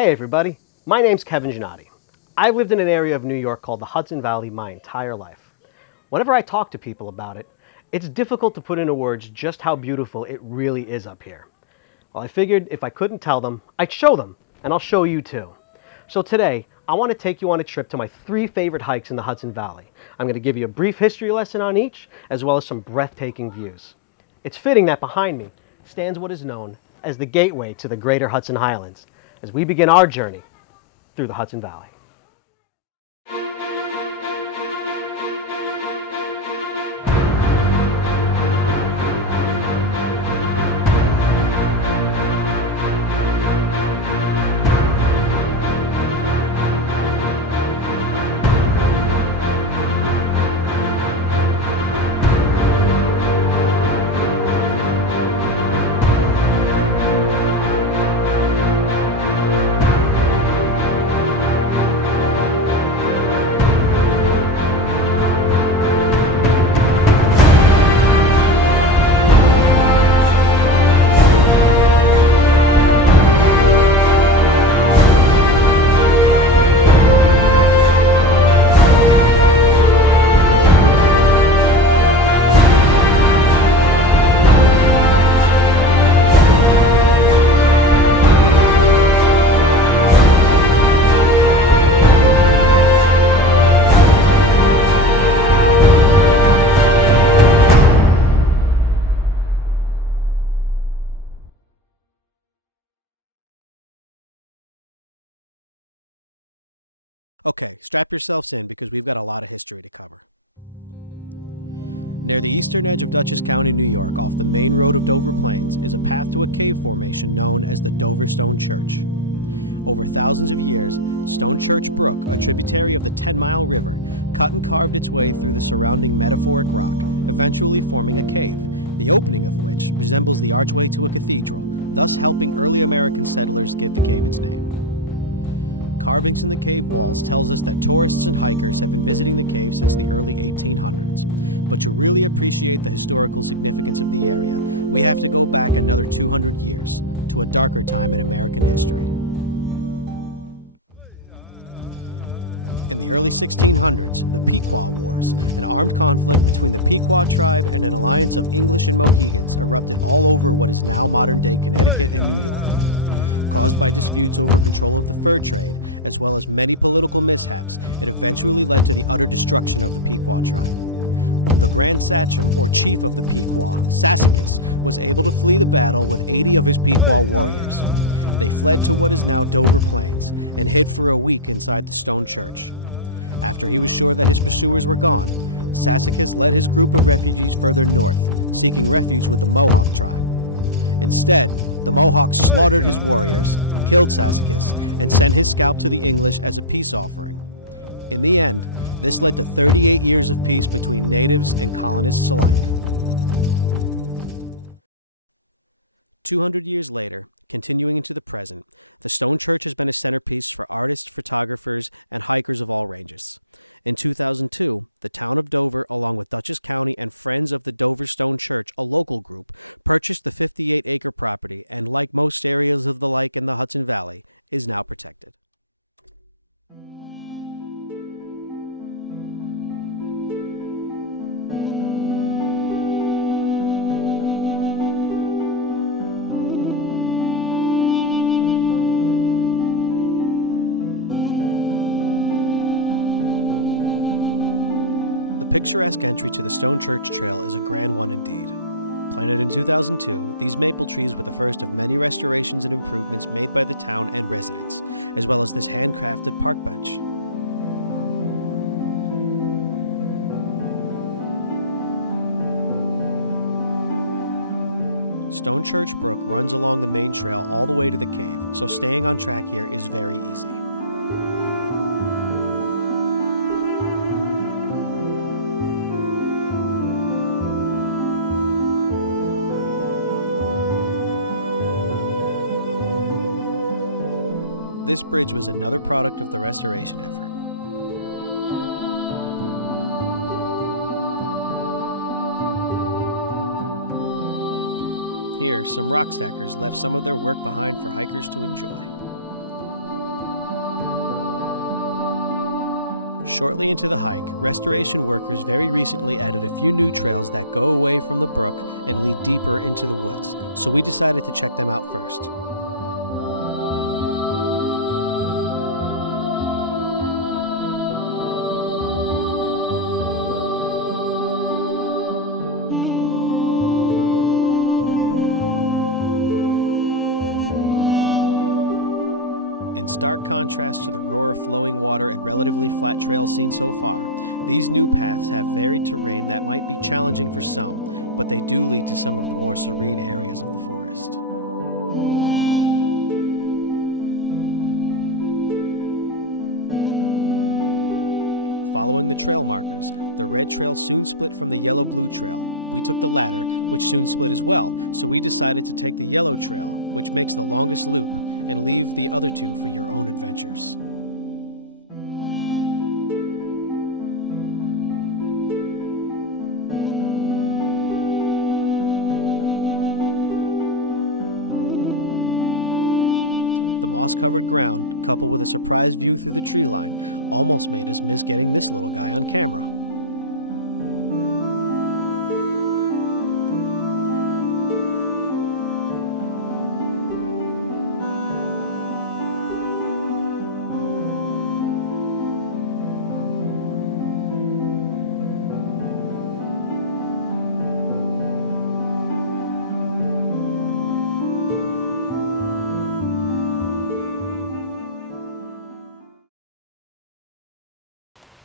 Hey everybody, my name's Kevin Jannotti. I've lived in an area of New York called the Hudson Valley my entire life. Whenever I talk to people about it, it's difficult to put into words just how beautiful it really is up here. Well, I figured if I couldn't tell them, I'd show them, and I'll show you too. So today, I want to take you on a trip to my 3 favorite hikes in the Hudson Valley. I'm going to give you a brief history lesson on each, as well as some breathtaking views. It's fitting that behind me stands what is known as the gateway to the greater Hudson Highlands, as we begin our journey through the Hudson Valley.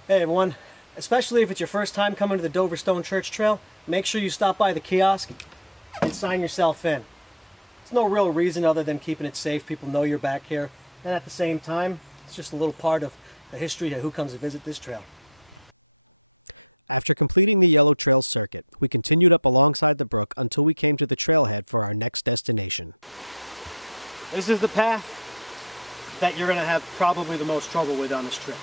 Hey everyone, especially if it's your first time coming to the Dover Stone Church Trail, make sure you stop by the kiosk and sign yourself in. There's no real reason other than keeping it safe. People know you're back here, and at the same time, it's just a little part of the history of who comes to visit this trail. This is the path that you're going to have probably the most trouble with on this trip.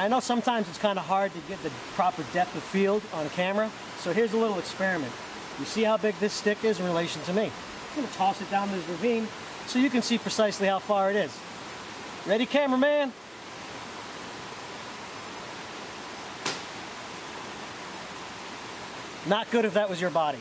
I know sometimes it's kind of hard to get the proper depth of field on camera, so here's a little experiment. You see how big this stick is in relation to me? I'm going to toss it down this ravine so you can see precisely how far it is. Ready, cameraman? Not good if that was your body.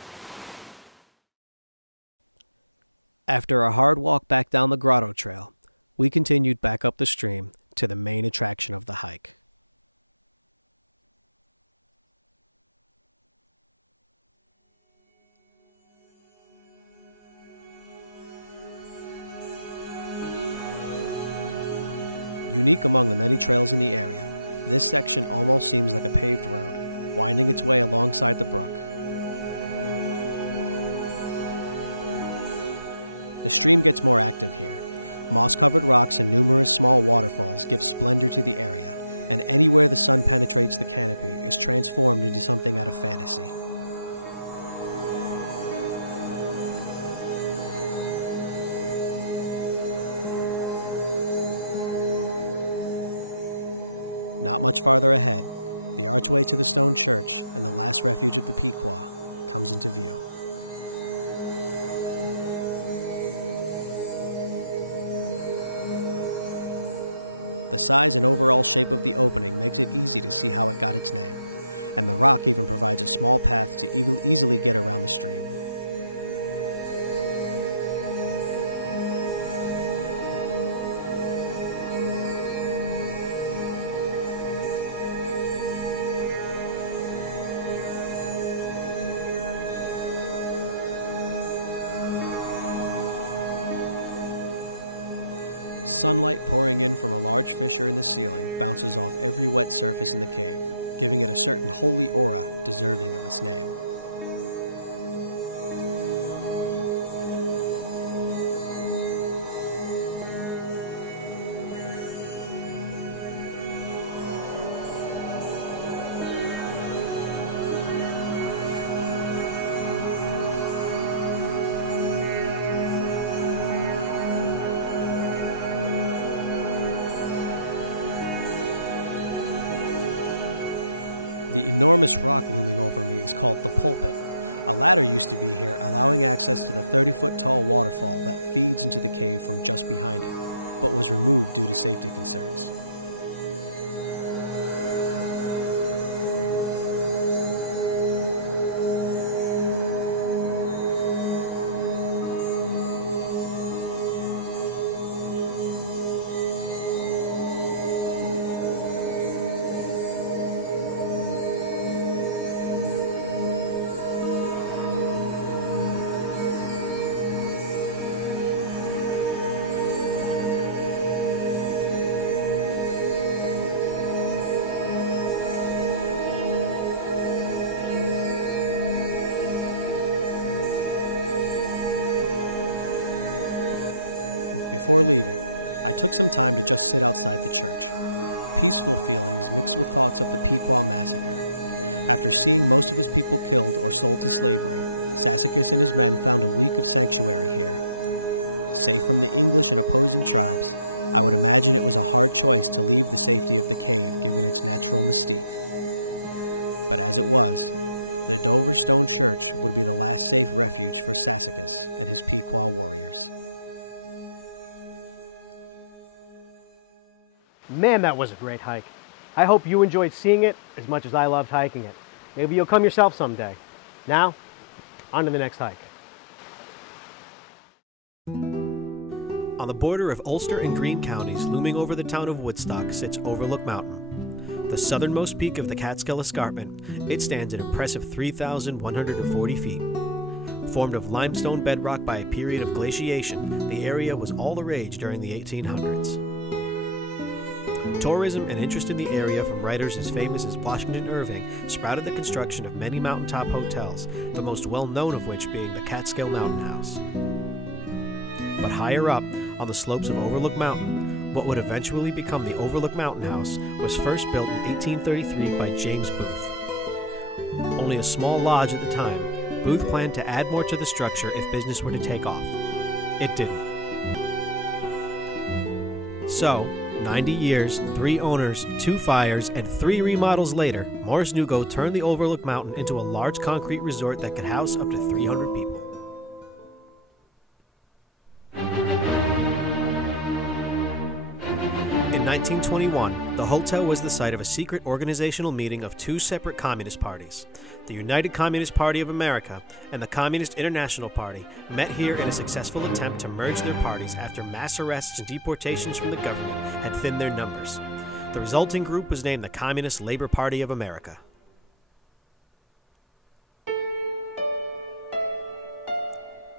Man, that was a great hike. I hope you enjoyed seeing it as much as I loved hiking it. Maybe you'll come yourself someday. Now, on to the next hike. On the border of Ulster and Greene counties, looming over the town of Woodstock, sits Overlook Mountain. The southernmost peak of the Catskill Escarpment, it stands an impressive 3,140 feet. Formed of limestone bedrock by a period of glaciation, the area was all the rage during the 1800s. Tourism and interest in the area from writers as famous as Washington Irving sprouted the construction of many mountaintop hotels, the most well-known of which being the Catskill Mountain House. But higher up, on the slopes of Overlook Mountain, what would eventually become the Overlook Mountain House was first built in 1833 by James Booth. Only a small lodge at the time, Booth planned to add more to the structure if business were to take off. It didn't. So, 90 years, 3 owners, 2 fires, and 3 remodels later, Morris Newgold turned the Overlook Mountain into a large concrete resort that could house up to 300 people. In 1921, the hotel was the site of a secret organizational meeting of 2 separate communist parties. The United Communist Party of America and the Communist International Party met here in a successful attempt to merge their parties after mass arrests and deportations from the government had thinned their numbers. The resulting group was named the Communist Labor Party of America.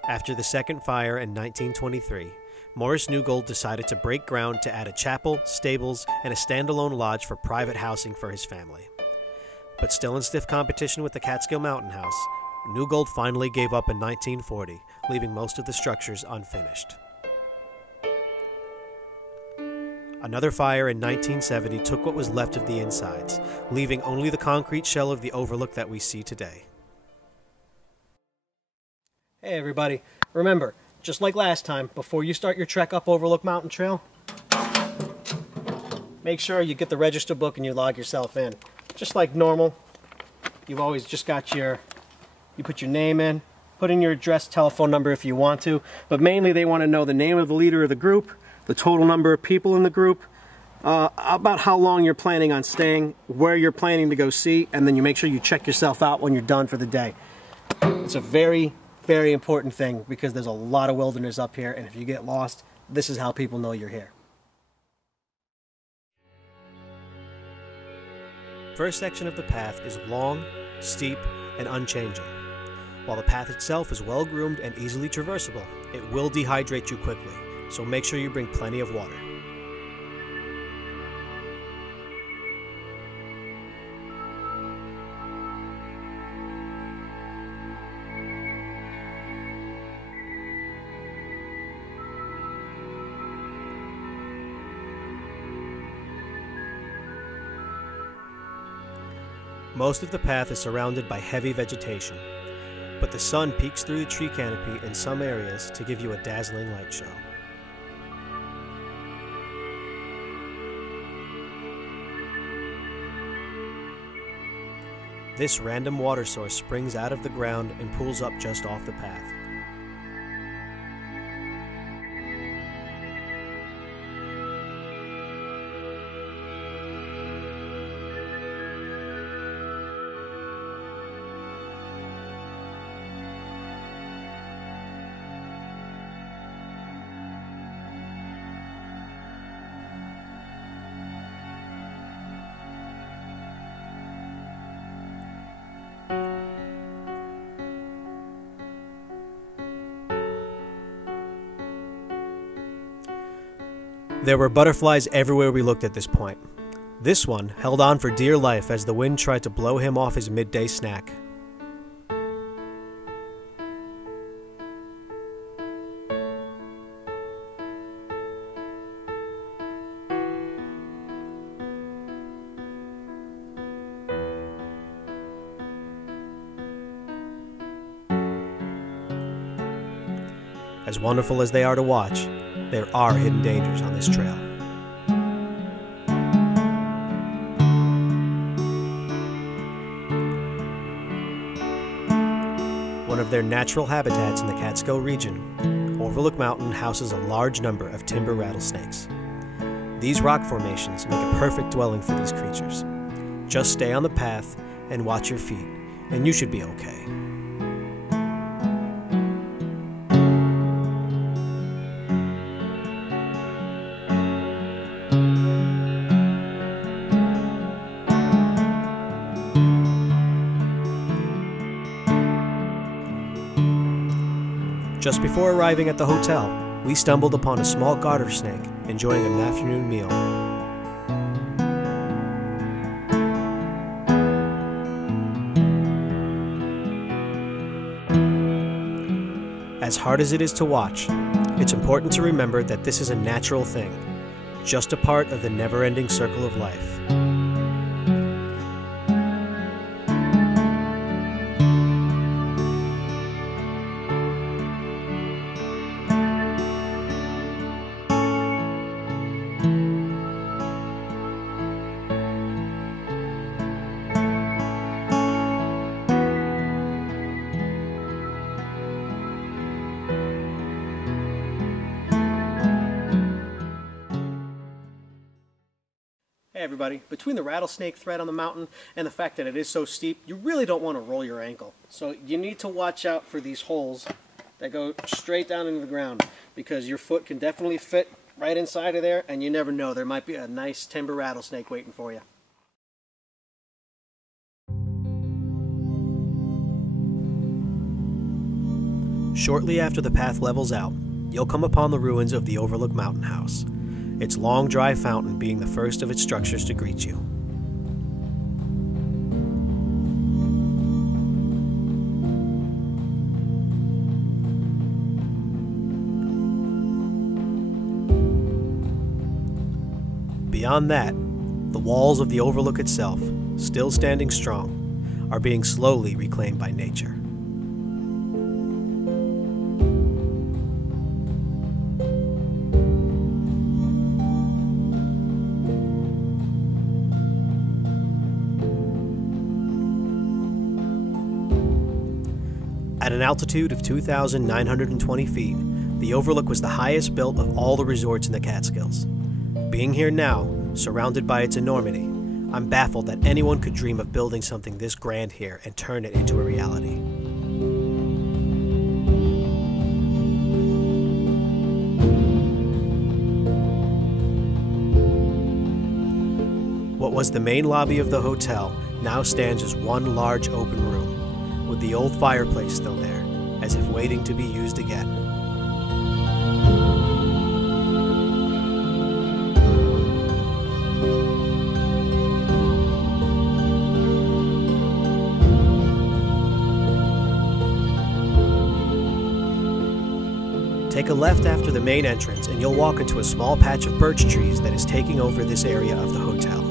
After the second fire in 1923, Morris Newgold decided to break ground to add a chapel, stables, and a standalone lodge for private housing for his family. But still in stiff competition with the Catskill Mountain House, Newgold finally gave up in 1940, leaving most of the structures unfinished. Another fire in 1970 took what was left of the insides, leaving only the concrete shell of the Overlook that we see today. Hey everybody, remember, just like last time, before you start your trek up Overlook Mountain Trail, make sure you get the register book and you log yourself in. Just like normal, you've always just got you put your name in, put in your address, telephone number if you want to, but mainly they want to know the name of the leader of the group, the total number of people in the group, about how long you're planning on staying, where you're planning to go see, and then you make sure you check yourself out when you're done for the day. It's a very important thing because there's a lot of wilderness up here, and if you get lost, this is how people know you're here. First section of the path is long, steep, and unchanging. While the path itself is well groomed and easily traversable, it will dehydrate you quickly, so make sure you bring plenty of water. Most of the path is surrounded by heavy vegetation, but the sun peeks through the tree canopy in some areas to give you a dazzling light show. This random water source springs out of the ground and pools up just off the path. There were butterflies everywhere we looked at this point. This one held on for dear life as the wind tried to blow him off his midday snack. As wonderful as they are to watch, there are hidden dangers on this trail. One of their natural habitats in the Catskill region, Overlook Mountain houses a large number of timber rattlesnakes. These rock formations make a perfect dwelling for these creatures. Just stay on the path and watch your feet, and you should be okay. Just before arriving at the hotel, we stumbled upon a small garter snake enjoying an afternoon meal. As hard as it is to watch, it's important to remember that this is a natural thing, just a part of the never-ending circle of life. Hey everybody, between the rattlesnake threat on the mountain and the fact that it is so steep, you really don't want to roll your ankle. So you need to watch out for these holes that go straight down into the ground, because your foot can definitely fit right inside of there, and you never know, there might be a nice timber rattlesnake waiting for you. Shortly after the path levels out, you'll come upon the ruins of the Overlook Mountain House. Its long, dry fountain being the first of its structures to greet you. Beyond that, the walls of the Overlook itself, still standing strong, are being slowly reclaimed by nature. At an altitude of 2,920 feet, the Overlook was the highest built of all the resorts in the Catskills. Being here now, surrounded by its enormity, I'm baffled that anyone could dream of building something this grand here and turn it into a reality. What was the main lobby of the hotel now stands as one large open room, with the old fireplace still there, as if waiting to be used again. Take a left after the main entrance and you'll walk into a small patch of birch trees that is taking over this area of the hotel.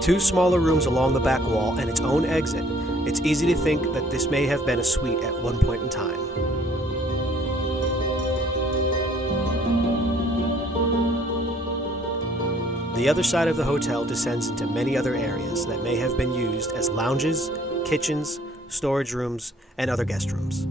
Two smaller rooms along the back wall and its own exit, it's easy to think that this may have been a suite at one point in time. The other side of the hotel descends into many other areas that may have been used as lounges, kitchens, storage rooms, and other guest rooms.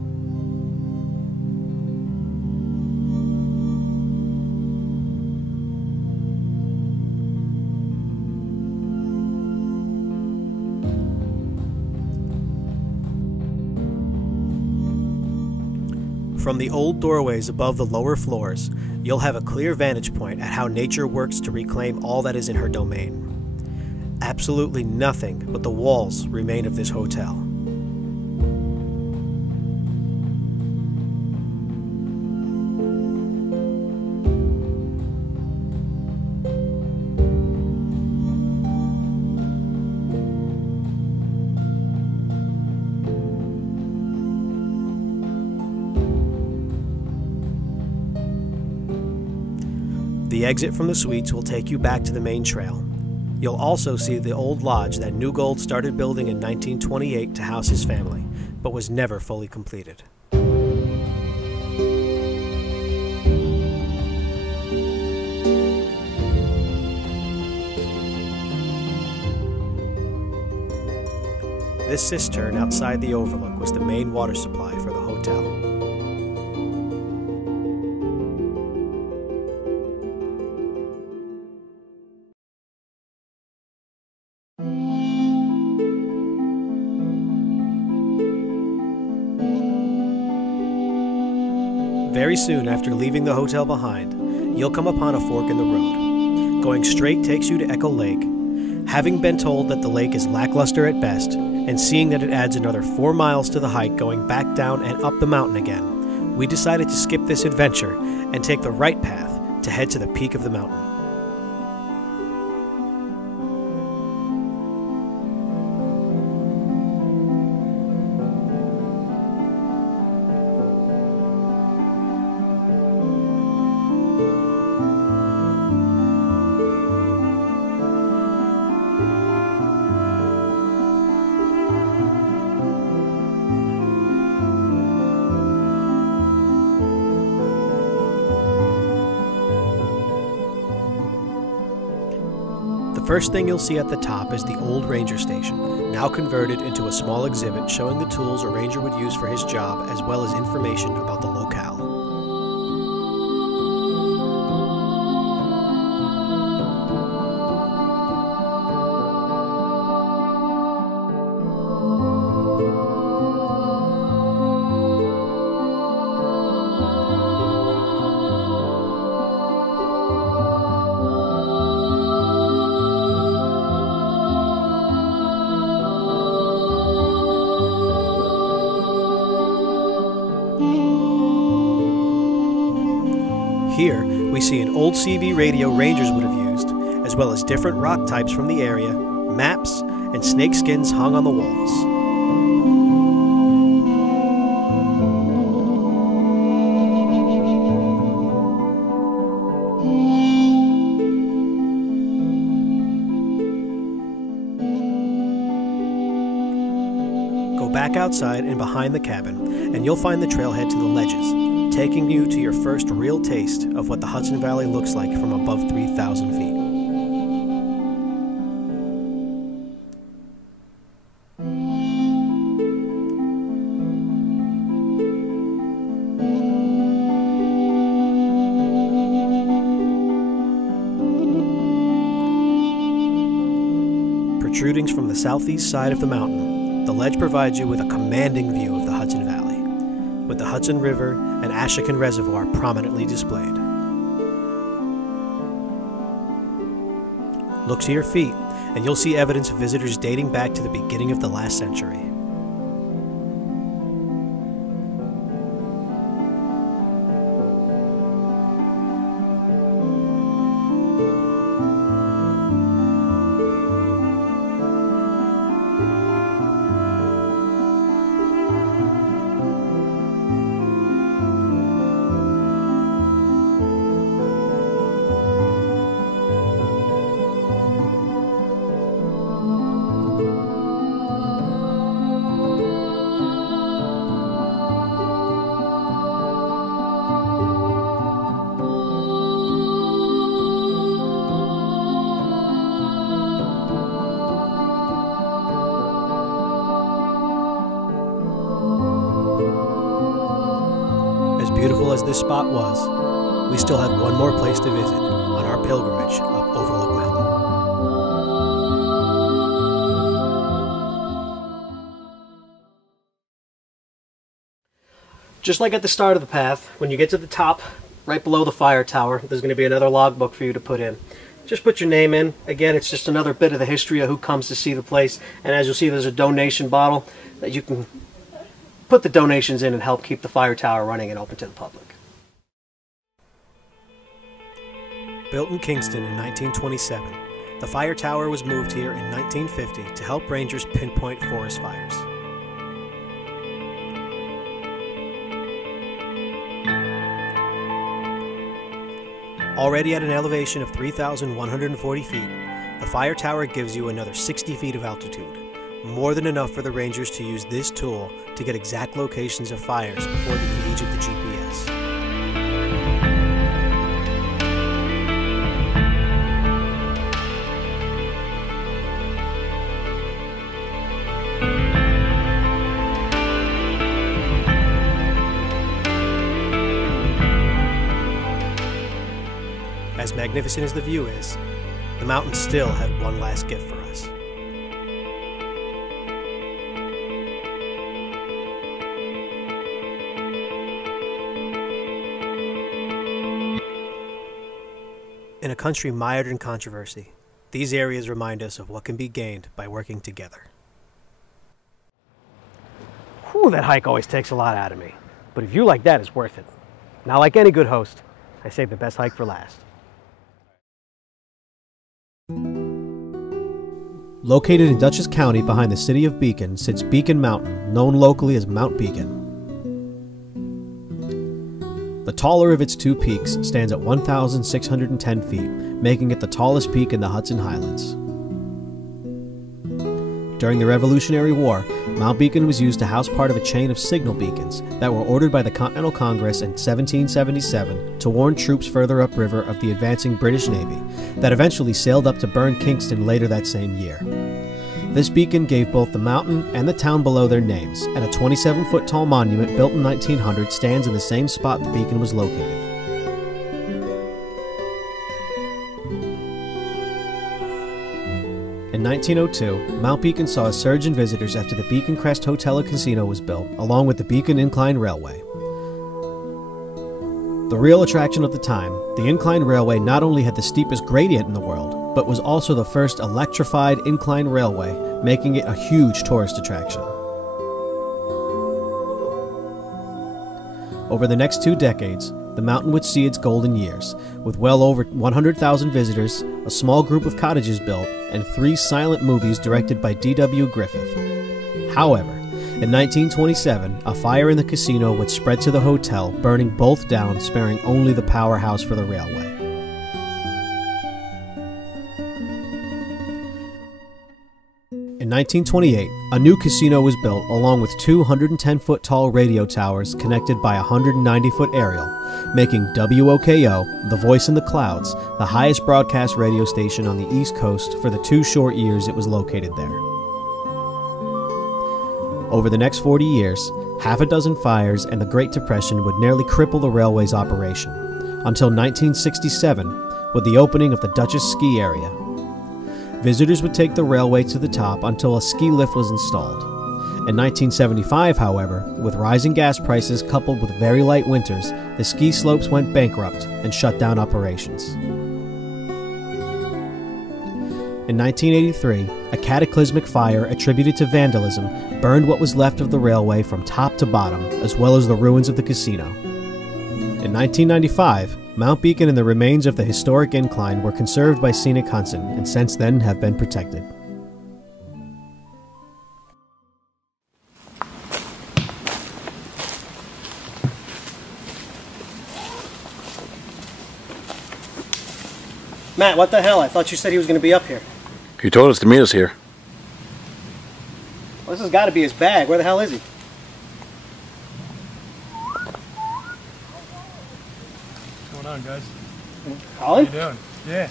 From the old doorways above the lower floors, you'll have a clear vantage point at how nature works to reclaim all that is in her domain. Absolutely nothing but the walls remain of this hotel. The exit from the suites will take you back to the main trail. You'll also see the old lodge that Newgold started building in 1928 to house his family, but was never fully completed. This cistern outside the overlook was the main water supply for the hotel. Very soon after leaving the hotel behind, you'll come upon a fork in the road. Going straight takes you to Echo Lake. Having been told that the lake is lackluster at best, and seeing that it adds another 4 miles to the hike going back down and up the mountain again, we decided to skip this adventure and take the right path to head to the peak of the mountain. The first thing you'll see at the top is the old ranger station, now converted into a small exhibit showing the tools a ranger would use for his job as well as information about the locale. Here, we see an old CB radio rangers would have used, as well as different rock types from the area, maps, and snake skins hung on the walls. Go back outside and behind the cabin, and you'll find the trailhead to the ledges, taking you to your first real taste of what the Hudson Valley looks like from above 3,000 feet. Protruding from the southeast side of the mountain, the ledge provides you with a commanding view of the Hudson Valley, with the Hudson River and Ashokan Reservoir prominently displayed. Look to your feet, and you'll see evidence of visitors dating back to the beginning of the last century. Beautiful as this spot was, we still had one more place to visit on our pilgrimage up Overlook Mountain. Just like at the start of the path, when you get to the top, right below the fire tower, there's going to be another logbook for you to put in. Just put your name in. Again, it's just another bit of the history of who comes to see the place. And as you'll see, there's a donation bottle that you can put the donations in and help keep the fire tower running and open to the public. Built in Kingston in 1927, the fire tower was moved here in 1950 to help rangers pinpoint forest fires. Already at an elevation of 3,140 feet, the fire tower gives you another 60 feet of altitude. More than enough for the rangers to use this tool to get exact locations of fires before the age of the GPS. magnificent as the view is, the mountain still had one last gift for us. In a country mired in controversy, these areas remind us of what can be gained by working together. Whew, that hike always takes a lot out of me. But if you like that, it's worth it. Now, like any good host, I save the best hike for last. Located in Dutchess County behind the city of Beacon sits Beacon Mountain, known locally as Mount Beacon. The taller of its two peaks stands at 1,610 feet, making it the tallest peak in the Hudson Highlands. During the Revolutionary War, Mount Beacon was used to house part of a chain of signal beacons that were ordered by the Continental Congress in 1777 to warn troops further upriver of the advancing British Navy that eventually sailed up to burn Kingston later that same year. This beacon gave both the mountain and the town below their names, and a 27-foot tall monument built in 1900 stands in the same spot the beacon was located. In 1902, Mount Beacon saw a surge in visitors after the Beacon Crest Hotel and Casino was built, along with the Beacon Incline Railway. The real attraction of the time, the Incline Railway not only had the steepest gradient in the world, but was also the first electrified incline railway, making it a huge tourist attraction. Over the next 2 decades, the mountain would see its golden years, with well over 100,000 visitors, a small group of cottages built, and 3 silent movies directed by D.W. Griffith. However, in 1927, a fire in the casino would spread to the hotel, burning both down, sparing only the powerhouse for the railway. In 1928, a new casino was built along with 2 110-foot tall radio towers connected by a 190-foot aerial, making WOKO, the voice in the clouds, the highest broadcast radio station on the East Coast for the 2 short years it was located there. Over the next 40 years, half a dozen fires and the Great Depression would nearly cripple the railway's operation, until 1967, with the opening of the Dutchess ski area. Visitors would take the railway to the top until a ski lift was installed. In 1975, however, with rising gas prices coupled with very light winters, the ski slopes went bankrupt and shut down operations. In 1983, a cataclysmic fire attributed to vandalism burned what was left of the railway from top to bottom, as well as the ruins of the casino. In 1995, Mount Beacon and the remains of the historic incline were conserved by Scenic Hudson and since then have been protected. Matt, what the hell? I thought you said he was going to be up here. He told us to meet us here. Well, this has got to be his bag. Where the hell is he? What's going on, guys? Colin? How you doing? Yeah.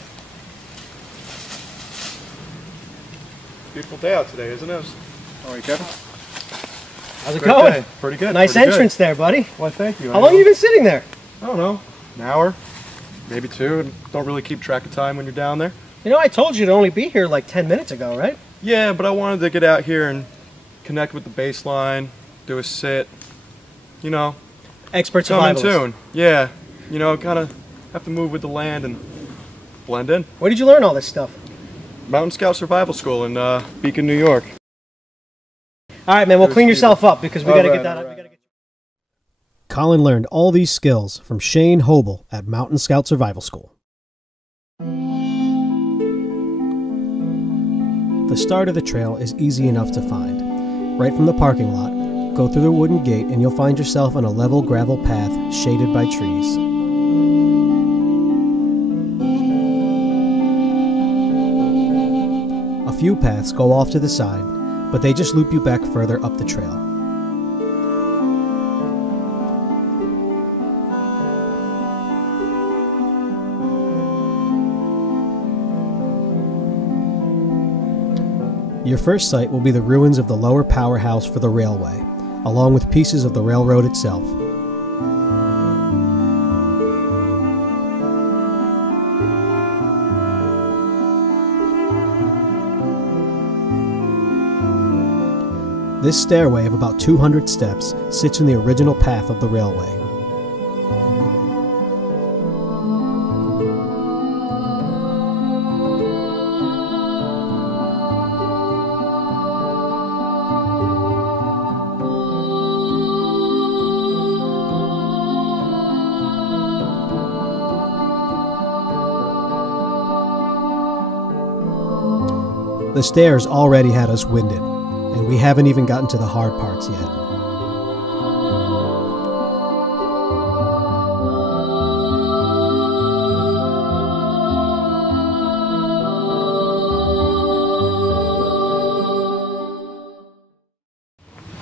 Beautiful day out today, isn't it? How are you, Kevin? How's it going? Day. Pretty good. Nice pretty entrance there, buddy. Good. Well, thank you. How long have you been sitting there? I don't know. An hour, maybe 2. And don't really keep track of time when you're down there. You know, I told you to only be here like 10 minutes ago, right? Yeah, but I wanted to get out here and connect with the bass line, do a sit. You know, Expert come in survivalist. tune. Yeah. You know, kind of have to move with the land and blend in. Where did you learn all this stuff? Mountain Scout Survival School in Beacon, New York. All right, man, well, clean yourself up because we got to get that up. Colin learned all these skills from Shane Hobel at Mountain Scout Survival School. The start of the trail is easy enough to find. Right from the parking lot, go through the wooden gate and you'll find yourself on a level gravel path shaded by trees. A few paths go off to the side, but they just loop you back further up the trail. Your first sight will be the ruins of the lower powerhouse for the railway, along with pieces of the railroad itself. This stairway of about 200 steps sits in the original path of the railway. The stairs already had us winded, and we haven't even gotten to the hard parts yet.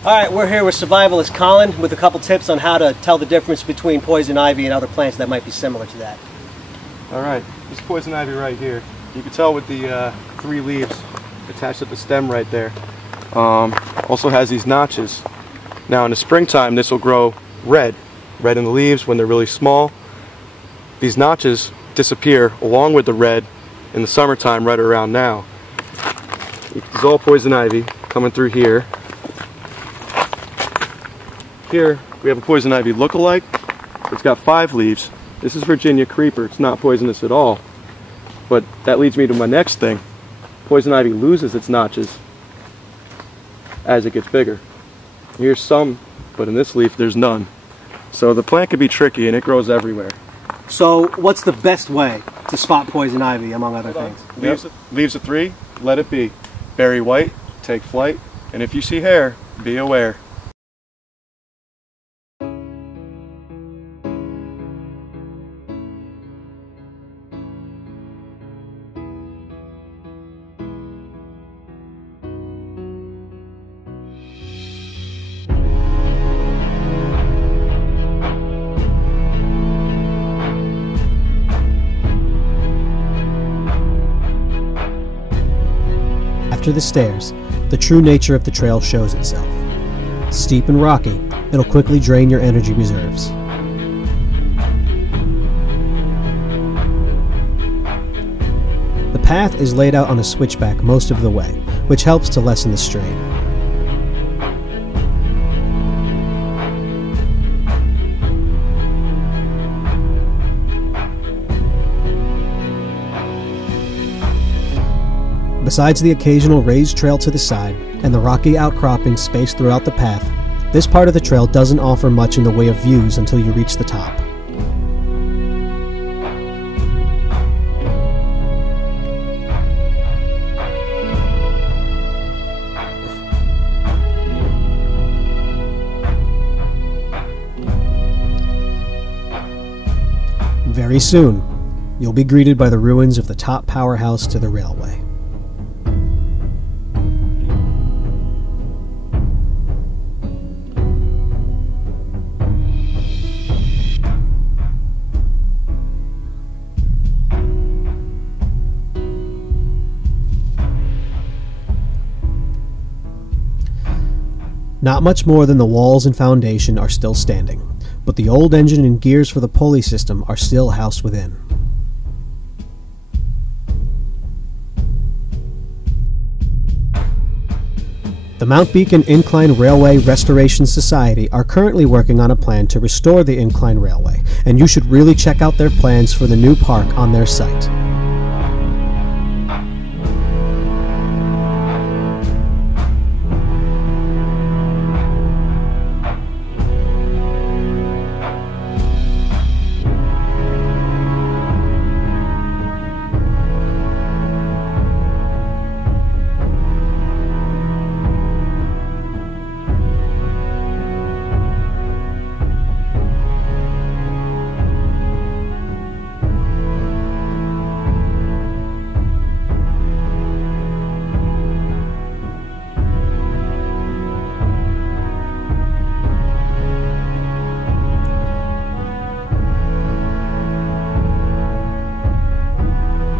All right, we're here with survivalist Colin with a couple tips on how to tell the difference between poison ivy and other plants that might be similar to that. All right, this poison ivy right here. You can tell with the 3 leaves attached at the stem right there. Also has these notches. Now in the springtime this will grow red in the leaves when they're really small. These notches disappear along with the red in the summertime right around now. This is all poison ivy coming through here. Here we have a poison ivy look-alike. It's got 5 leaves. This is Virginia creeper. It's not poisonous at all. But that leads me to my next thing. Poison ivy loses its notches as it gets bigger. Here's some, but in this leaf there's none. So the plant can be tricky and it grows everywhere. So what's the best way to spot poison ivy among other things? Leaves of 3, let it be. Berry white, take flight, and if you see hair, be aware. After the stairs, the true nature of the trail shows itself. Steep and rocky, it'll quickly drain your energy reserves. The path is laid out on a switchback most of the way, which helps to lessen the strain. Besides the occasional raised trail to the side and the rocky outcroppings spaced throughout the path, this part of the trail doesn't offer much in the way of views until you reach the top. Very soon, you'll be greeted by the ruins of the top powerhouse to the railway. Not much more than the walls and foundation are still standing, but the old engine and gears for the pulley system are still housed within. The Mount Beacon Incline Railway Restoration Society are currently working on a plan to restore the Incline Railway, and you should really check out their plans for the new park on their site.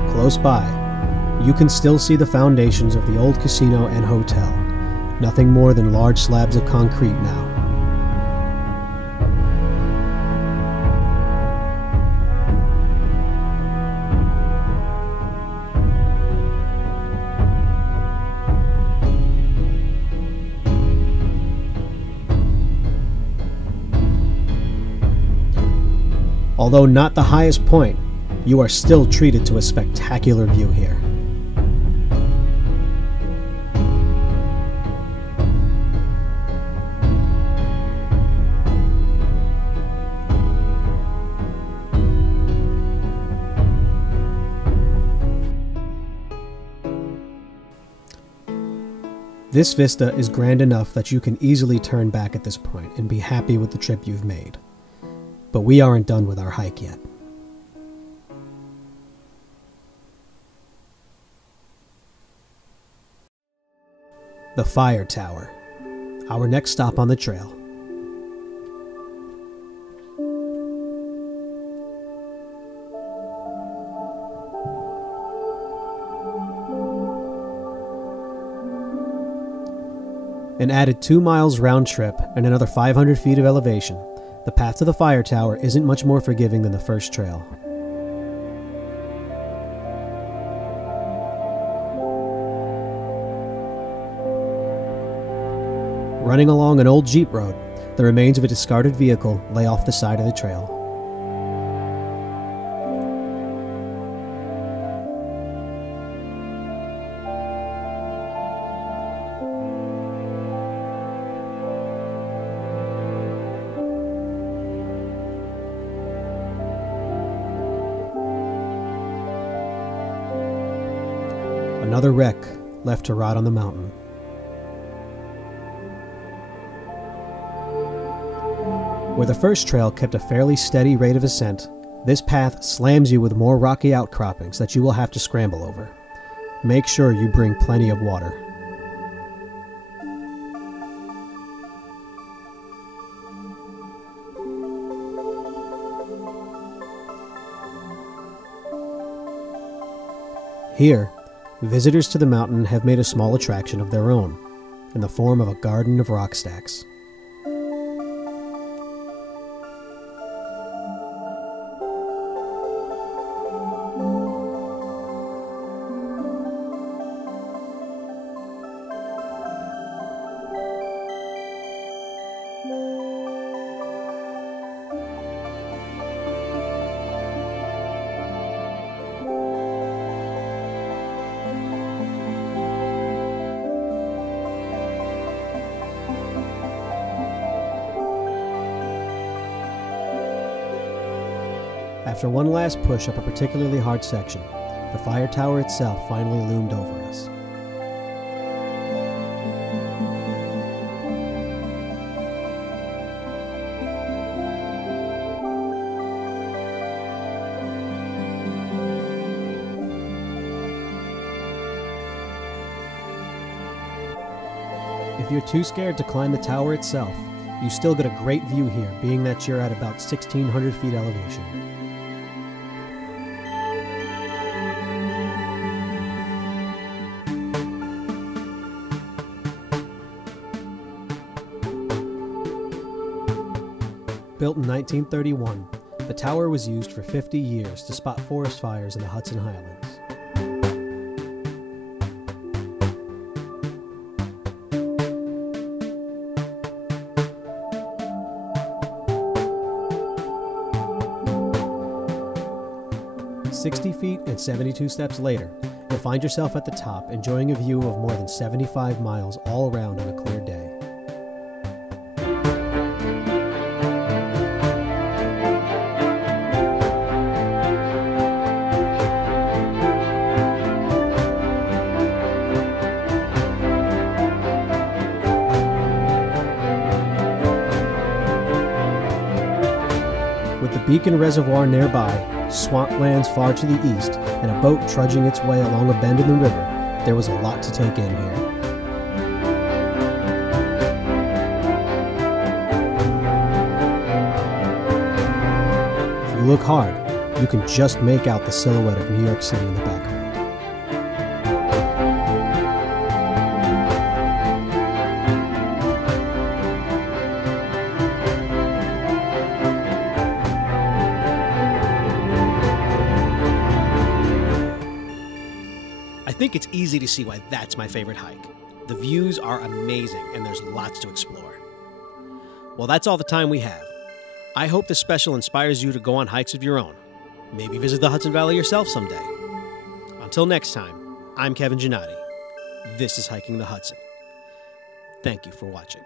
Close by, you can still see the foundations of the old casino and hotel, nothing more than large slabs of concrete now. Although not the highest point, you are still treated to a spectacular view here. This vista is grand enough that you can easily turn back at this point and be happy with the trip you've made. But we aren't done with our hike yet. The Fire Tower, our next stop on the trail. An added 2 miles round trip and another 500 feet of elevation, the path to the fire tower isn't much more forgiving than the first trail. Running along an old Jeep road, the remains of a discarded vehicle lay off the side of the trail. Another wreck left to rot on the mountain. Where the first trail kept a fairly steady rate of ascent, this path slams you with more rocky outcroppings that you will have to scramble over. Make sure you bring plenty of water. Here, visitors to the mountain have made a small attraction of their own, in the form of a garden of rock stacks. After one last push up a particularly hard section, the fire tower itself finally loomed over us. If you're too scared to climb the tower itself, you still get a great view here, being that you're at about 1,600 feet elevation. Built in 1931, the tower was used for 50 years to spot forest fires in the Hudson Highlands. "60 feet and 72 steps later, you'll find yourself at the top enjoying a view of more than 75 miles all around on a clear day. With the Beacon Reservoir nearby, swamplands far to the east, and a boat trudging its way along a bend in the river, there was a lot to take in here. If you look hard, you can just make out the silhouette of New York City in the background. I think it's easy to see why that's my favorite hike. The views are amazing and there's lots to explore. Well, that's all the time we have. I hope this special inspires you to go on hikes of your own. Maybe visit the Hudson Valley yourself someday. Until next time, I'm Kevin Jannotti. This is Hiking the Hudson. Thank you for watching.